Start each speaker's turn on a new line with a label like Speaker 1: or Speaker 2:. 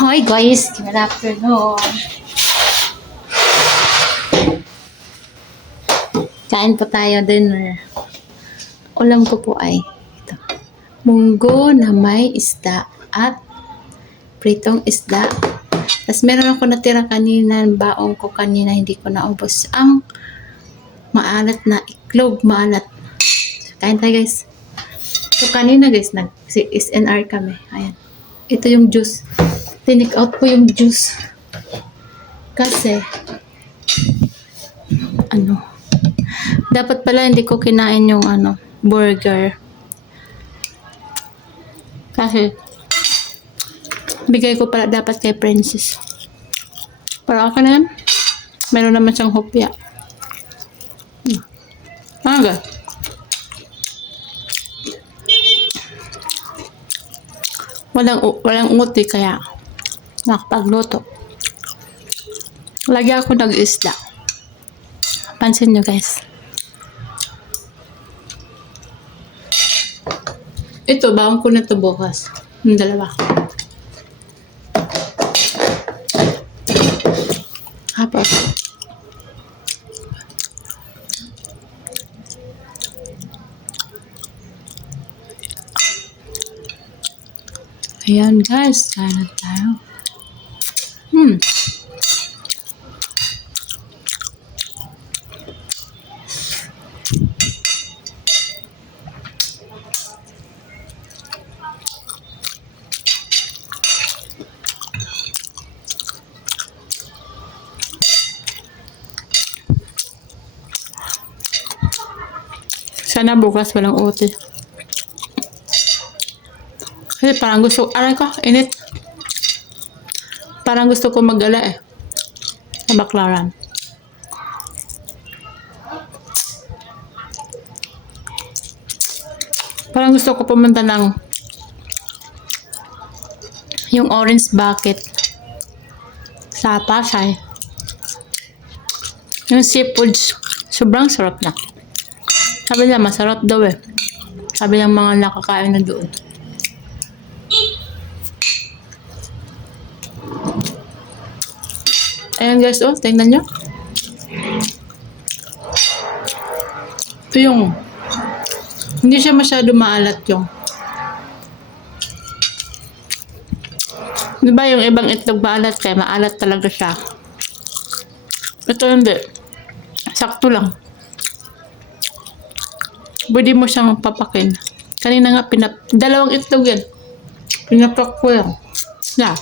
Speaker 1: Hi guys, good afternoon. Kain po tayo dinner. Ulam ko po ay ito. Munggo na may isda at pritong isda. Tapos meron ako natira kanina, baong ko kanina, hindi ko naubos. Ang maalat na iklog, maalat. Kain tayo guys. So kanina guys, nag SNR kami. Ayan. Ito yung juice. Tinik out ko yung juice. Kasi, ano, dapat pala hindi ko kinain yung ano, burger. Kasi, bigay ko pala dapat kay Princess. Para ako na yan. Meron naman siyang hopya. Aga. Walang, walang uti kaya nakapagluto. Lagi ako nag-isda. Pansin nyo guys. Ito, baon ko na ito bukas. Yung dalawa. Tapos, ayan guys, kain na tayo. Sana bukas walang uti. Kasi parang gusto, aray ko, init. Parang gusto ko mag-ala eh. Sa baklaran. Parang gusto ko pumunta ng yung orange bucket sa Pasay. Yung seafood, sobrang sarap na. Sabi niya, masarap daw eh. Sabi ng mga nakakain na doon. Ayan guys, oh, tingnan nyo. Ito yung, hindi siya masyado maalat yung. Di ba yung ibang itlog maalat kaya maalat talaga siya. Ito hindi. Sakto lang. Pwede mo siyang papakin. Kanina nga, pinap dalawang itlog yan. Pinapak ko lang. Na.